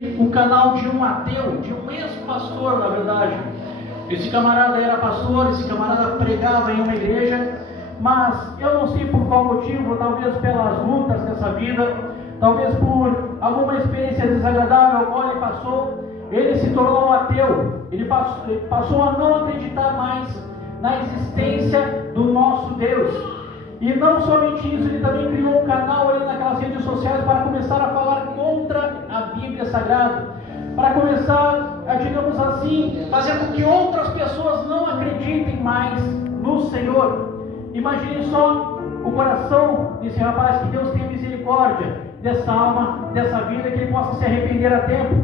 o canal de um ateu, de um ex-pastor, na verdade. Esse camarada era pastor, esse camarada pregava em uma igreja, mas eu não sei por qual motivo, talvez pelas lutas dessa vida, talvez por alguma experiência desagradável qual ele passou, ele se tornou um ateu. Ele passou a não acreditar mais na existência do nosso Deus. E não somente isso, ele também criou um canal ali naquelas redes sociais para começar a falar contra a Bíblia Sagrada, para começar a, digamos assim, fazer com que outras pessoas não acreditem mais no Senhor. Imagine só o coração desse rapaz, que Deus tenha misericórdia dessa alma, dessa vida, que ele possa se arrepender a tempo.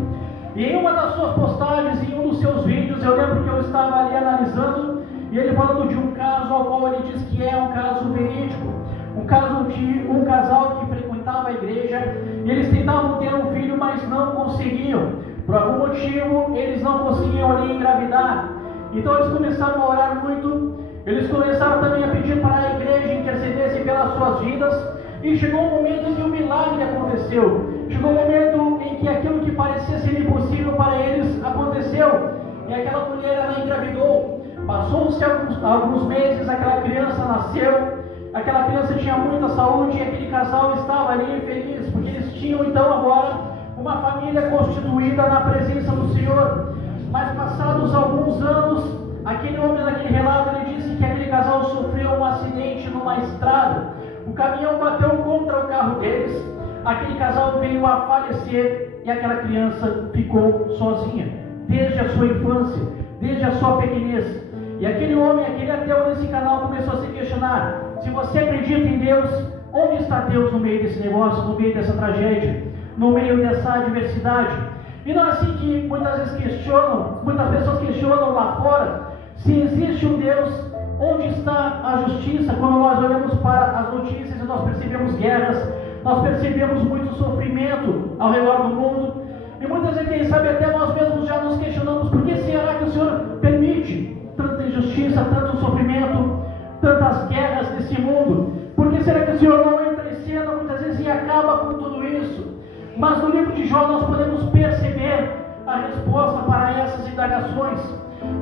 E em uma das suas postagens, em um dos seus vídeos, eu lembro que eu estava ali analisando, e ele falando de um caso ao qual ele diz que é um caso verídico, um caso de um casal que frequentava a igreja, e eles tentavam ter um filho, mas não conseguiam. Por algum motivo, eles não conseguiam ali engravidar. Então eles começaram a orar muito, eles começaram também a pedir para a igreja intercedesse pelas suas vidas, e chegou um momento em que o milagre aconteceu. Chegou um momento em que aquilo que parecia ser impossível para eles aconteceu, e aquela mulher, ela engravidou. Passou-se alguns meses, aquela criança nasceu, aquela criança tinha muita saúde, e aquele casal estava ali feliz, porque eles tinham então agora uma família constituída na presença do Senhor. Mas passados alguns anos, aquele homem naquele relato, ele disse que aquele casal sofreu um acidente numa estrada. O caminhão bateu contra o carro deles, aquele casal veio a falecer, e aquela criança ficou sozinha, desde a sua infância, desde a sua pequenez. E aquele homem, aquele ateu nesse canal começou a se questionar: se você acredita em Deus, onde está Deus no meio desse negócio, no meio dessa tragédia, no meio dessa adversidade? E não é assim que muitas pessoas questionam lá fora, se existe um Deus, onde está a justiça? Quando nós olhamos para as notícias e nós percebemos guerras, nós percebemos muito sofrimento ao redor do mundo, e muitas vezes, quem sabe, até nós mesmos já nos questionamos: por que será que o Senhor permite tanta injustiça, tanto sofrimento, tantas guerras nesse mundo? Por que será que o Senhor não entra em cena muitas vezes e acaba com tudo isso? Mas no livro de Jó nós podemos perceber a resposta para essas indagações,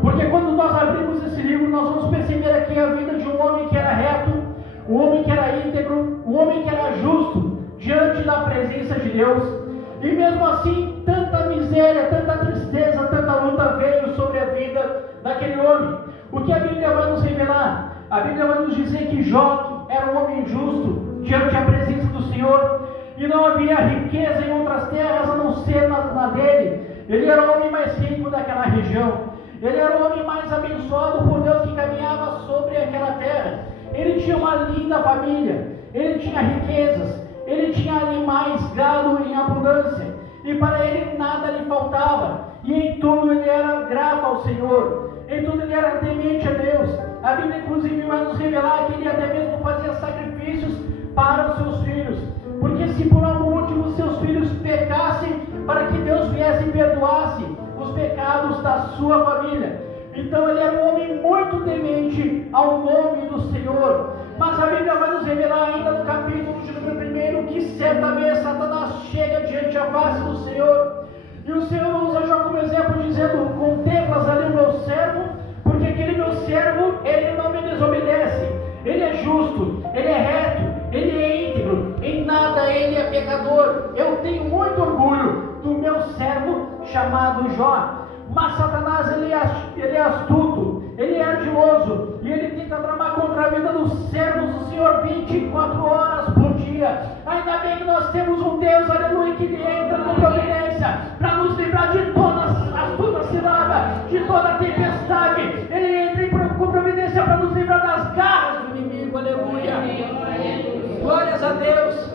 porque quando nós abrimos esse livro, nós vamos perceber aqui a vida de um homem que era reto, um homem que era íntegro, um homem que era justo diante da presença de Deus. E mesmo assim, tanta miséria, tanta tristeza, tanta luta veio sobre a vida daquele homem. O que a Bíblia vai nos revelar? A Bíblia vai nos dizer que Jó era um homem justo diante da presença do Senhor, e não havia riqueza em outras terras a não ser na dele. Ele era o homem mais rico daquela região, ele era o homem mais abençoado por Deus que caminhava sobre aquela terra. Ele tinha uma linda família, ele tinha riquezas, ele tinha animais, gado em abundância, e para ele nada lhe faltava, e em tudo ele era grato ao Senhor, em tudo ele era temente a Deus. A Bíblia inclusive vai nos revelar que ele até mesmo fazia sacrifícios para os seus filhos, porque se por algum motivo os seus filhos pecassem, para que Deus viesse e perdoasse os pecados da sua família. Então ele era um homem muito temente ao nome do Senhor. Mas a Bíblia vai nos revelar ainda no capítulo de número 1 que certa vez Satanás chega diante da face do Senhor, e o Senhor usa Jó como exemplo, dizendo: contemplas ali o meu servo, porque aquele meu servo, ele não me desobedece, ele é justo, ele é reto, ele é íntegro, em nada ele é pecador. Eu tenho muito orgulho do meu servo chamado Jó. Mas Satanás, ele é astuto, ele é ardiloso, e ele tenta tramar contra a vida dos servos do Senhor 24 horas por dia. Ainda bem que nós temos um Deus, aleluia, que entra com providência para nos livrar de todas as astutas ciladas, de toda a tempestade. Ele entra com providência para nos livrar das garras do inimigo, aleluia. Glórias a Deus.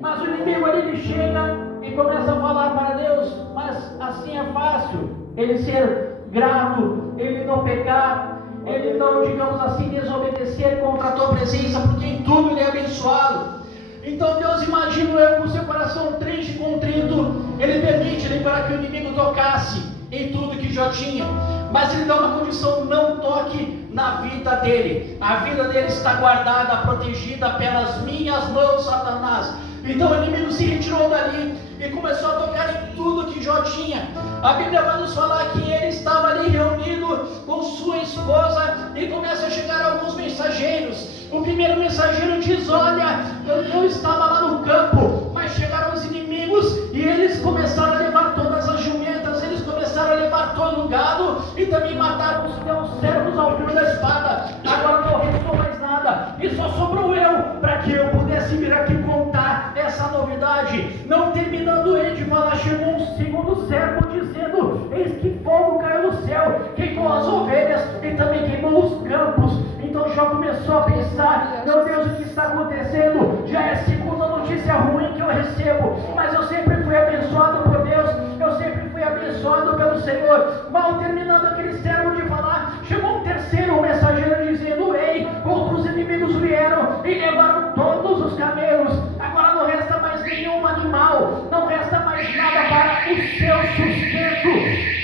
Mas o inimigo, ele chega e começa a falar para Deus: mas assim é fácil ele ser grato, ele não pecar, ele não, digamos assim, desobedecer contra a tua presença, porque em tudo ele é abençoado. Então Deus, imagino eu, com seu coração triste e contrito, ele permite para que o inimigo tocasse em tudo que Jó tinha, mas ele dá uma condição: não toque na vida dele, a vida dele está guardada, protegida pelas minhas mãos, Satanás. Então o inimigo se retirou dali e começou a tocar em tudo que Jó tinha. A Bíblia vai nos falar que ele estava ali reunido com sua esposa e começa a chegar alguns mensageiros. O primeiro mensageiro diz: olha, eu estava lá no campo, mas chegaram os inimigos e eles começaram a levar todas as jumentas, eles começaram a levar todo o gado e também mataram os teus servos ao fio da espada. Agora não restou mais nada e só sobrou eu para que eu pudesse vir aqui contar essa novidade. Não terminando ele de falar, chegou um segundo servo dizendo: eis que fogo caiu do céu, queimou as ovelhas e também queimou os campos. Então Jó começou a pensar: meu Deus, o que está acontecendo? Já é a segunda notícia ruim que eu recebo, mas eu sempre fui abençoado por Deus, eu sempre fui abençoado pelo Senhor. Mal terminando aquele servo de falar, chegou um terceiro mensageiro dizendo: ei, outros inimigos vieram e levaram todos os camelos. Agora não resta mais nenhum animal, não resta mais nada para o seu sustento.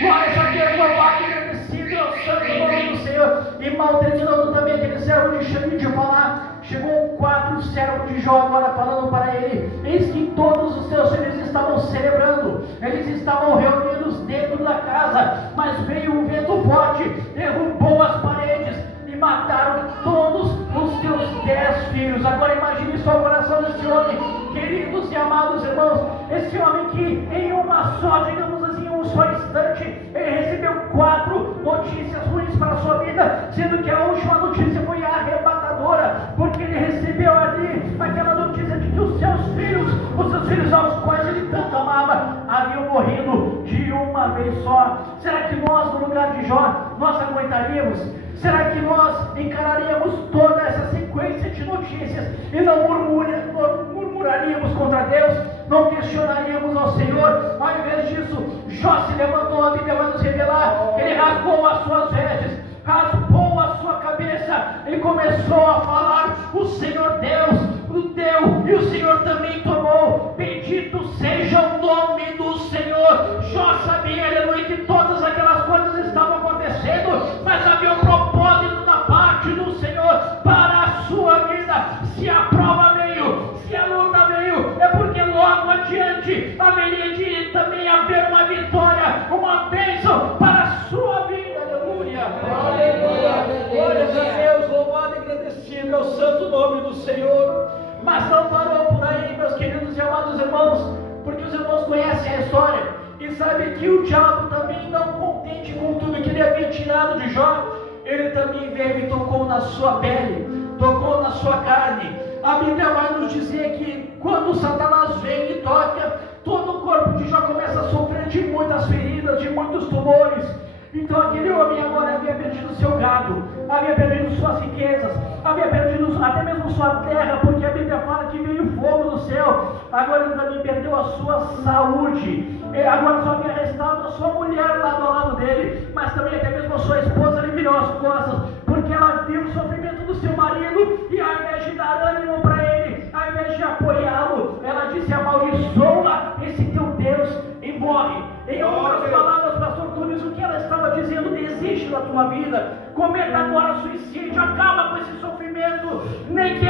Glória a Deus, louvado e agradecido é o santo nome do Senhor. E mal terminando também aquele servo de falar, chegou um quarto servo de Jó agora falando para ele: eis que todos os seus filhos estavam celebrando, eles estavam reunidos dentro da casa, mas veio um vento forte, derrubou as paredes e mataram todos os seus 10 filhos. Agora imagine só o coração desse homem, queridos e amados irmãos, esse homem que em uma só, digamos assim, em um só instante, ele recebeu 4 notícias ruins para a sua vida, sendo que a última notícia foi arrebatadora, porque ele recebeu ali aquela notícia de que os seus filhos aos quais ele tanto amava, haviam morrido de uma vez só. Será que nós, no lugar de Jó, nós aguentaríamos? Será que nós encararíamos toda essa sequência de notícias e não murmuraríamos contra Deus? Não questionaríamos ao Senhor? Ao invés disso, Jó se levantou, a Bíblia vai nos revelar, ele rasgou as suas vestes, raspou a sua cabeça e começou a falar: o Senhor Deus deu e o Senhor também tomou, bendito seja o nome do Senhor. Jó sabia, aleluia, que todas aquelas coisas estavam acontecendo, mas havia um propósito da parte do Senhor para a sua vida. Se a prova veio, se a luta veio, é porque logo adiante haveria de também haver uma vitória, uma bênção para a sua vida. Aleluia, aleluia, glórias a Deus, louvado e agradecido é o santo nome do Senhor. Mas não parou por aí, meus queridos e amados irmãos, porque os irmãos conhecem a história e sabem que o diabo também, não contente com tudo que ele havia tirado de Jó, ele também veio e tocou na sua pele, tocou na sua carne. A Bíblia vai nos dizer que quando Satanás vem e toca, todo o corpo de Jó começa a sofrer de muitas feridas, de muitos tumores. Então aquele homem agora havia perdido seu gado, havia perdido suas riquezas, havia perdido até mesmo sua terra, porque a Bíblia fala que veio fogo do céu. Agora ele também perdeu a sua saúde, agora só havia restado a sua mulher lado ao lado dele, mas também até mesmo a sua esposa lhe virou as costas, porque ela viu o sofrimento do seu marido e ao invés de dar ânimo para ele, ao invés de apoiá-lo, ela disse: amaldiçoa esse teu Deus e morre. Em outras palavras, pastor Tunes, o que ela estava dizendo: desiste da tua vida, cometa agora suicídio, acaba com esse sofrimento, nem que,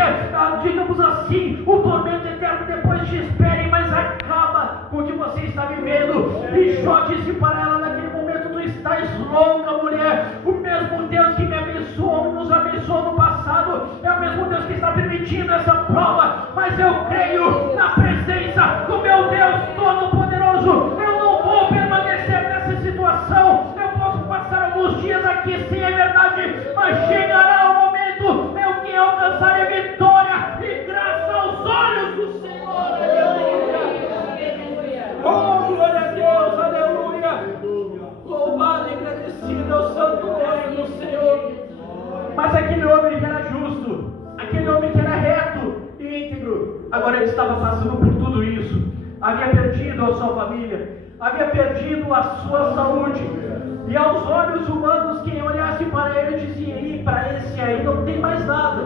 digamos assim, o tormento eterno depois te espere, mas acaba com o que você está vivendo. E Jó disse para ela naquele momento: tu estás louca, mulher, o mesmo Deus que me abençoou, nos abençoou no passado, é o mesmo Deus que está permitindo essa prova, mas eu creio na presença do meu Deus Todo-Poderoso. Eu não vou permanecer nessa situação, eu posso passar alguns dias aqui, sim, é verdade, mas chegará o momento em que alcançarei vitória e graça aos olhos do Senhor. Aleluia, oh, glória a Deus, aleluia, louvado e agradecido é o santo nome do Senhor. Mas aquele homem que era justo, aquele homem que era reto e íntegro, agora ele estava passando por tudo isso. Havia perdido a sua família, havia perdido a sua saúde, e aos olhos humanos, quem olhasse para ele dizia: e para esse aí não tem mais nada.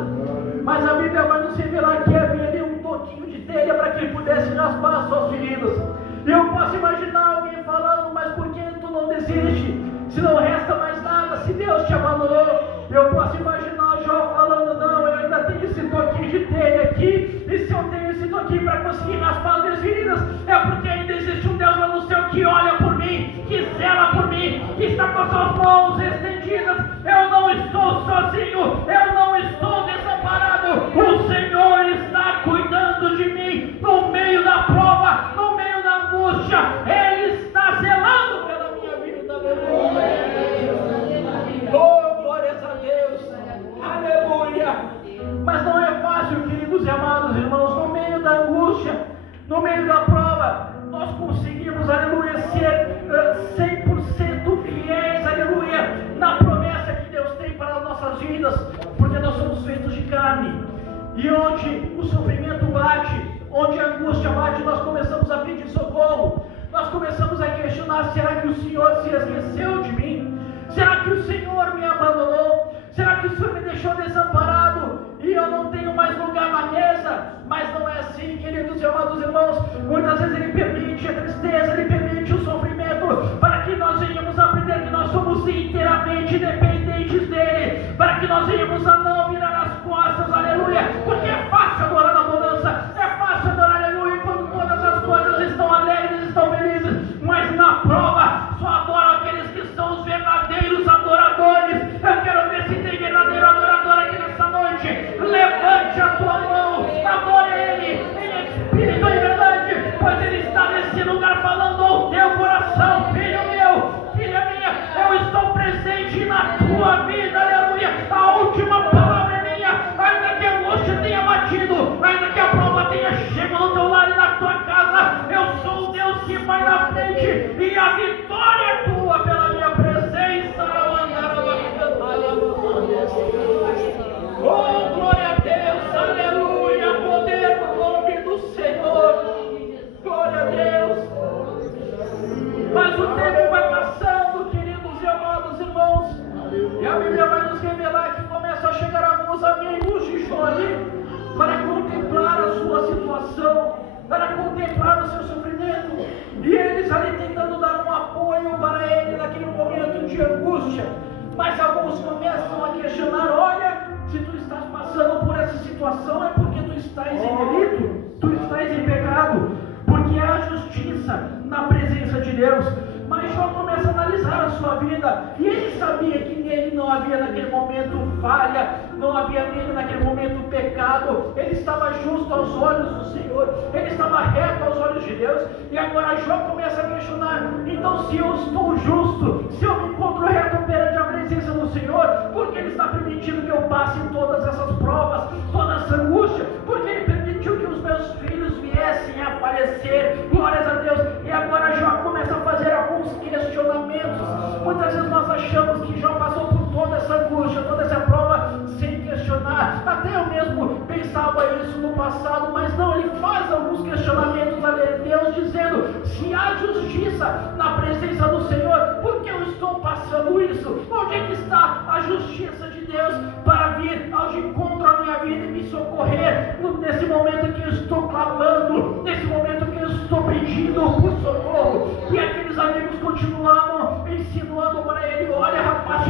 Mas a Bíblia vai nos revelar que havia ali um toquinho de telha para que ele pudesse raspar as suas feridas. E eu posso imaginar alguém falando: mas por que tu não desiste? Se não resta mais nada, se Deus te abandonou. Eu posso imaginar Jó falando: não, eu ainda tenho esse toquinho de telha aqui, e se eu tenho esse toquinho para conseguir raspar as minhas feridas, é porque ainda existe um Deus lá no céu que olha por mim suas mãos estendidas. Eu não estou sozinho, eu não estou desamparado. O Senhor está cuidando de mim no meio da prova, no meio da angústia. Ele está zelando pela minha vida. Aleluia. Oh, glórias a Deus. Aleluia. Mas não é fácil, queridos e amados irmãos, no meio da angústia, no meio da prova, nós conseguimos, aleluia, ser 100% fiéis, aleluia, na promessa que Deus tem para as nossas vidas, porque nós somos feitos de carne, e onde o sofrimento bate, onde a angústia bate, nós começamos a pedir socorro, nós começamos a questionar: será que o Senhor se esqueceu de mim? Será que o Senhor me abandonou? Será que o Senhor me deixou desamparado e eu não tenho mais lugar na mesa? Mas não é assim, queridos e amados irmãos. Muitas vezes Ele permite a tristeza, Ele permite o sofrimento, para que nós venhamos aprender que nós somos inteiramente dependentes dEle, para que nós venhamos a não virar as costas, aleluia, porque é fácil adorar na bonança, é fácil adorar, aleluia, quando todas as coisas estão alegres, estão felizes, mas na prova só adoram aqueles que são os verdadeiros adoradores. Eu quero ver se tem verdadeiro adorador aqui nessa noite. Levante a tua mão, adore Ele em espírito e verdade, pois Ele está nesse lugar falando ao teu coração: filho meu, filha minha, eu estou presente na tua vida, aleluia. A última palavra é minha, ainda que a angústia tenha batido, ainda que a prova tenha chegado no teu lar e na tua casa, eu sou o Deus que vai na frente, e a vitória é tua pela minha presença. Oh, glória a Deus, aleluia, poder no nome do Senhor, glória a Deus. Mas o tempo vai passando, queridos e amados irmãos, e a Bíblia vai nos revelar que começa a chegar alguns amigos de Jó ali, para contemplar a sua situação, para contemplar o seu sofrimento, e eles ali tentando dar um apoio para ele naquele momento de angústia. Mas alguns começam a questionar: olha, se tu estás passando por essa situação é porque tu estás em delito, tu estás em pecado, porque há justiça na presença de Deus. Mas Jó começa a analisar a sua vida, e ele sabia que nele não havia naquele momento falha, não havia nele naquele momento pecado. Ele estava justo aos olhos do Senhor, ele estava reto aos olhos de Deus. E agora Jó começa a questionar: então, se eu estou justo, se eu me encontro reto perante a presença do Senhor, por que Ele está permitindo que eu passe todas essas provas, toda essa angústia? Porque Ele permitiu que os meus filhos viessem a falecer, glórias a Deus. E agora Jó começa a fazer alguns questionamentos. Muitas vezes nós achamos que Jó passou por toda essa angústia, toda essa prova sem questionar. Até eu mesmo pensava isso no passado, mas não, ele faz alguns questionamentos a Deus, dizendo: se há justiça na presença do Senhor, por que eu estou passando isso? Onde é que está a justiça de Deus para vir ao de encontro à minha vida e me socorrer nesse momento que eu estou clamando, nesse momento que eu estou pedindo por socorro? E aqueles amigos continuavam insinuando para ele: olha, rapaz,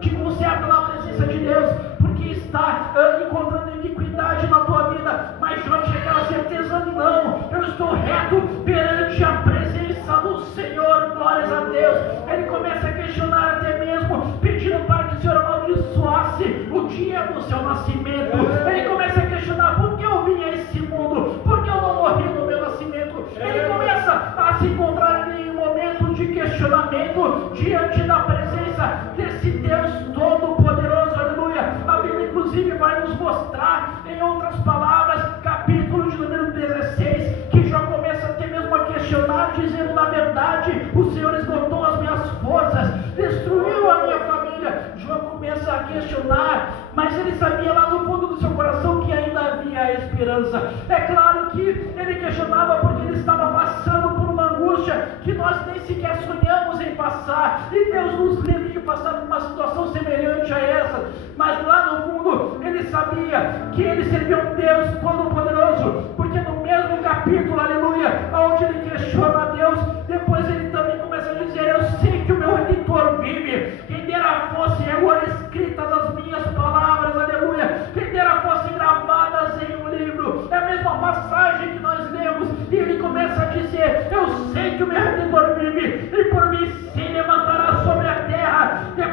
te conserta na presença de Deus, porque está encontrando iniquidade na tua vida. Mas Jó tinha aquela certeza: não, eu estou reto perante a presença do Senhor, glórias a Deus. Ele começa a questionar até mesmo, pedindo para que o Senhor amaldiçoasse o dia do seu nascimento. Ele começa a questionar: por que eu vim a esse mundo? Por que eu não morri no meu nascimento? Ele começa a se encontrar em um momento de questionamento diante da presença desse Deus Todo-Poderoso, aleluia. A Bíblia inclusive vai nos mostrar, em outras palavras, capítulo de número 16, que Jó começa até mesmo a questionar, dizendo: na verdade, o Senhor esgotou as minhas forças, destruiu a minha família. Jó começa a questionar, mas ele sabia lá no fundo do seu coração que ainda havia esperança. É claro que ele questionava porque ele estava passando por uma angústia que nós nem sequer sonhamos em passar, e Deus nos livre de passar por uma situação semelhante a essa. Mas lá no fundo ele sabia que ele servia um Deus Todo-Poderoso, porque no mesmo capítulo, aleluia, onde ele questiona a Deus, depois ele também começa a dizer: eu sei que o meu Redentor vive, quem dera fossem agora escritas as minhas palavras, aleluia, quem dera fossem gravadas em um livro. É a mesma passagem que nós lemos, e ele começa a dizer: eu sei que o meu Redentor vive, e por mim se levantará sobre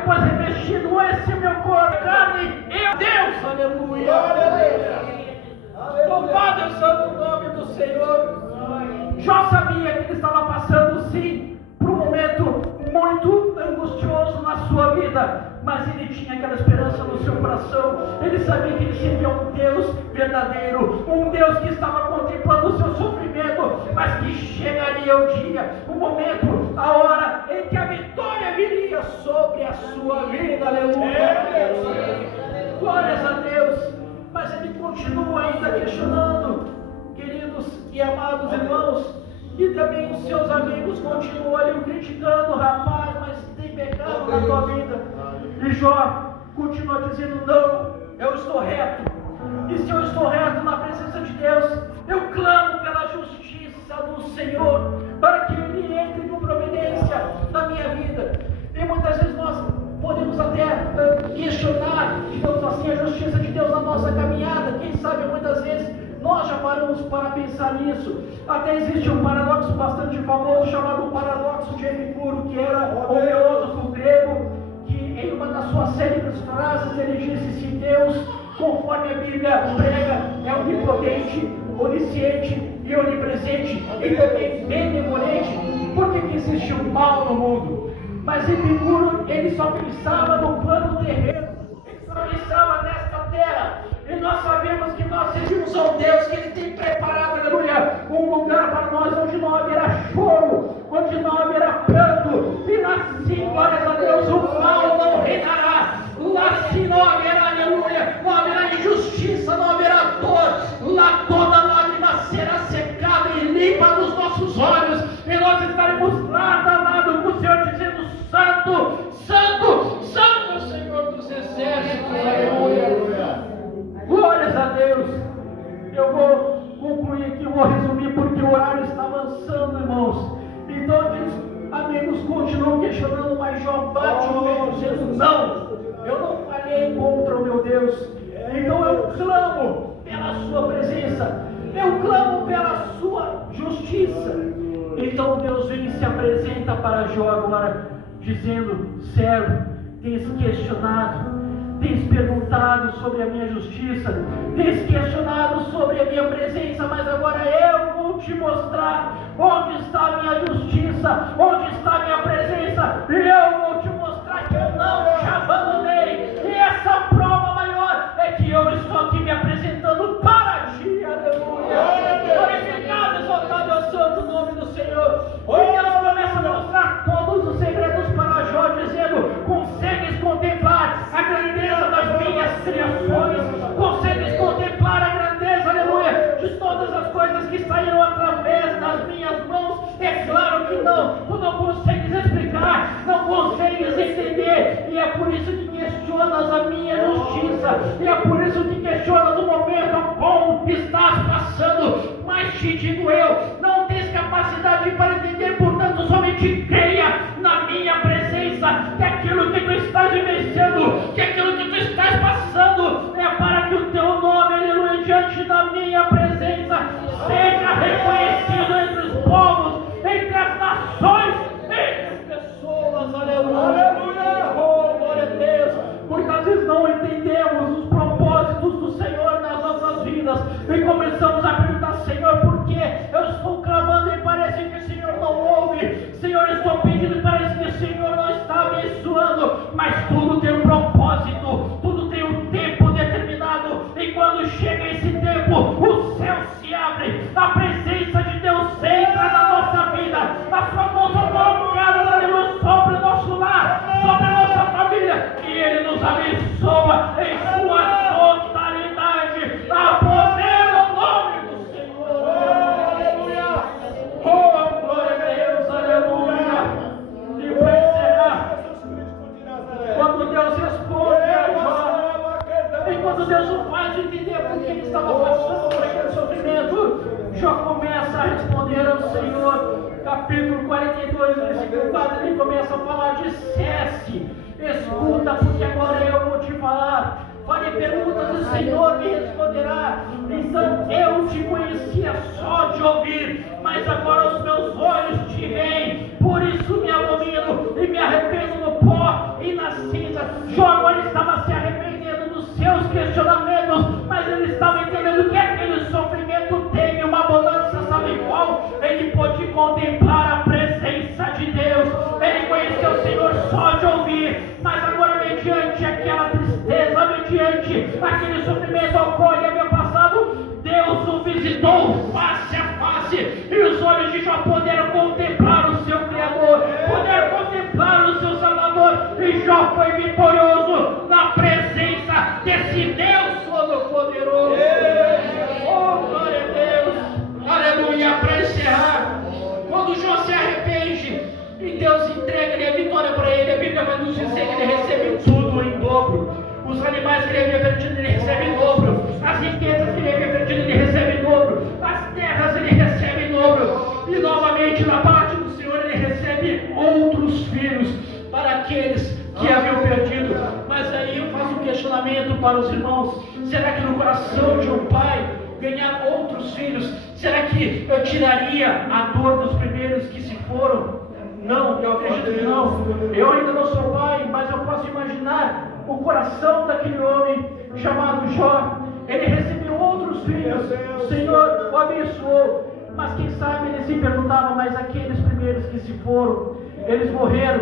depois revestido esse meu corpo, carne, eu, Deus, aleluia. Louvado é o santo nome do Senhor. Jó sabia que ele estava passando, sim, por um momento muito angustioso na sua vida, mas ele tinha aquela esperança no seu coração. Ele sabia que ele servia um Deus verdadeiro, um Deus que estava contemplando o seu sofrimento, mas que chegaria o dia, o momento, a hora em que a vitória viria sobre a sua vida. Aleluia. Glórias a Deus. Mas ele continua ainda questionando, queridos e amados irmãos, e também os seus amigos continuam ali o criticando: rapaz, mas tem pecado na tua vida. E Jó continua dizendo: não, eu estou reto. E se eu estou reto na presença de Deus, eu clamo pela justiça do Senhor, para que Ele entre com providência na minha vida. E muitas vezes nós podemos até questionar, digamos assim, a justiça de Deus na nossa caminhada. Quem sabe muitas vezes nós já paramos para pensar nisso. Até existe um paradoxo bastante famoso chamado paradoxo de Epicuro, que era um filósofo grego, que em uma das suas célebres frases ele disse: se Deus, conforme a Bíblia prega, é onipotente, onisciente e onipresente, e também benevolente, por que existe o mal no mundo? Mas Epicuro, ele só pensava no plano terreno, ele só pensava nesta terra. E nós sabemos que nós servimos a um Deus que Ele tem preparado, aleluia, um lugar para nós onde não haverá choro, onde não haverá pranto, e lá sim, glórias a Deus, o mal não reinará, lá sim não haverá, aleluia, não haverá injustiça, não haverá dor, lá toda lágrima será secada e limpa dos nossos olhos, e nós estaremos lado a lado com o Senhor, dizendo: Santo, Santo, Santo, Senhor dos Exércitos, aleluia. Glórias a Deus. Eu vou concluir aqui, vou resumir, porque o horário está avançando, irmãos. Então aqueles amigos continuam questionando, mas Jó bate no meio dizendo: não, eu não falhei contra o meu Deus. Então eu clamo pela sua presença, eu clamo pela sua justiça. Então Deus vem e se apresenta para Jó agora, dizendo: servo, tens questionado, tens perguntado sobre a minha justiça, tens questionado sobre a minha presença, mas agora eu vou te mostrar onde está a minha justiça, onde está a minha presença, e eu vou te mostrar que eu não te abandonei. E essa prova maior é que eu estou aqui me apresentando para ti, aleluia. Glorificado, exaltado é o santo nome do Senhor. E Deus começa a mostrar todos os segredos para Jó, dizendo: consegues contemplar a grandeza das minhas criações, consegues contemplar a grandeza, aleluia, de todas as coisas que saíram através das minhas mãos? É claro que não, tu não consegues explicar, não consegues entender, e é por isso que questionas a minha justiça, e é por isso que questionas o momento a qual estás passando. Mas te digo eu, não tens capacidade para entender, portanto somente creia na minha presença, que aquilo que tu estás vivenciando, que aquilo que tu estás passando é para que o teu nome, aleluia, diante da minha presença seja reconhecido entre os povos, entre as nações, entre as pessoas, aleluia. Oh, glória a Deus. Muitas vezes não entendemos os propósitos do Senhor nas nossas vidas e começamos a perguntar: Senhor, por que eu estou clamando e parece que o Senhor não ouve? Senhor, eu estou pedindo e parece que o Senhor não está abençoando. Mas tudo tem um propósito, tudo tem um tempo determinado, e quando chega esse tempo, o céu se abre, a presença de Deus entra na nossa vida, a sua mão colocada, aleluia, sobre o nosso lar, sobre a nossa família, e Ele nos abençoa em sua totalidade. A poder no nome do Senhor, aleluia. Oh, glória a Deus, aleluia. E para encerrar, quando Deus responde a Jó, e quando Deus o faz entender por que ele estava passando por aquele sofrimento, Jó começa a responder ao Senhor. Capítulo 42, versículo 4, ele começa a falar de cesse, escuta, porque agora eu vou te falar. Farei perguntas e o Senhor me responderá. Então eu te conhecia só de ouvir, mas agora os meus olhos te veem. Por isso me abomino e me arrependo no pó, e nasci foi vitorioso na presença desse Deus Todo-Poderoso. Oh, glória a Deus. Aleluia. Para encerrar, quando Jó se arrepende e Deus entrega ele a vitória para ele, a Bíblia vai nos dizer que ele recebe tudo em dobro. Os animais que ele havia perdido, ele recebe em dobro. As riquezas que ele havia perdido, ele recebe em dobro. As terras, ele recebe em dobro. E novamente, da parte do Senhor, ele recebe outros filhos para aqueles que haviam perdido. Mas aí eu faço um questionamento para os irmãos: será que no coração de um pai ganhar outros filhos, será que eu tiraria a dor dos primeiros que se foram? Não, eu acredito que não. Eu ainda não sou pai, mas eu posso imaginar o coração daquele homem chamado Jó. Ele recebeu outros filhos, o Senhor o abençoou, mas quem sabe ele se perguntava: mas aqueles primeiros que se foram, eles morreram,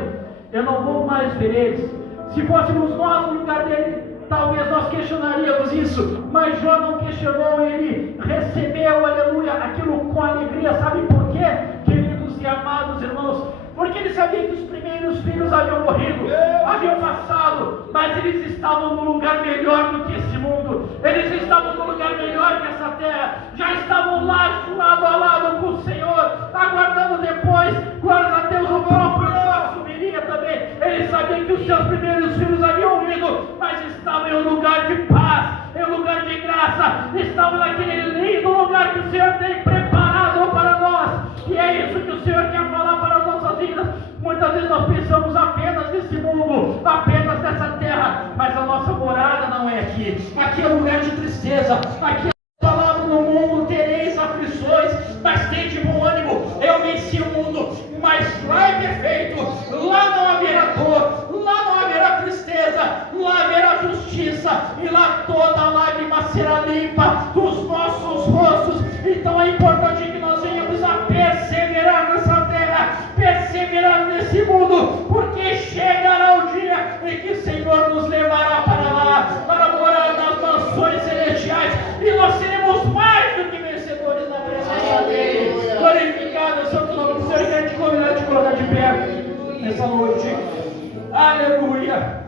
eu não vou mais ver eles. Se fôssemos nós no lugar dele, talvez nós questionaríamos isso, mas Jó não questionou, ele recebeu, aleluia, aquilo com alegria. Sabe por quê, queridos e amados irmãos? Porque ele sabia que os primeiros filhos haviam morrido, haviam passado, mas eles estavam num lugar melhor do que esse mundo. Eles estavam num lugar melhor que essa terra. Já estavam lá, lado a lado com o Senhor, aguardando depois, glórias a Deus, o próprio Jó assumiria também. Ele sabia que os seus primeiros filhos haviam ido, mas estavam em um lugar de paz, em um lugar de graça. Estavam naquele lindo lugar que o Senhor tem preparado para nós. E é isso que o Senhor quer falar para nós. Muitas vezes nós pensamos apenas nesse mundo, apenas nessa terra, mas a nossa morada não é aqui. Aqui é lugar de tristeza. Aqui é a palavra: no mundo tereis aflições, mas tende bom ânimo, eu venci o mundo. Mas lá é perfeito, lá não haverá dor, lá não haverá tristeza, lá haverá justiça, e lá toda lágrima será limpa dos nossos rostos. Então é importante que nós venhamos a perseverar nessa terra, perseverar nesse mundo, porque chegará o dia em que o Senhor nos levará para lá, para morar nas mansões celestiais, e nós seremos mais do que vencedores na presença dele. Glorificado o santo nome do Senhor. E quero te convidar a te colocar de pé nessa noite. Aleluia.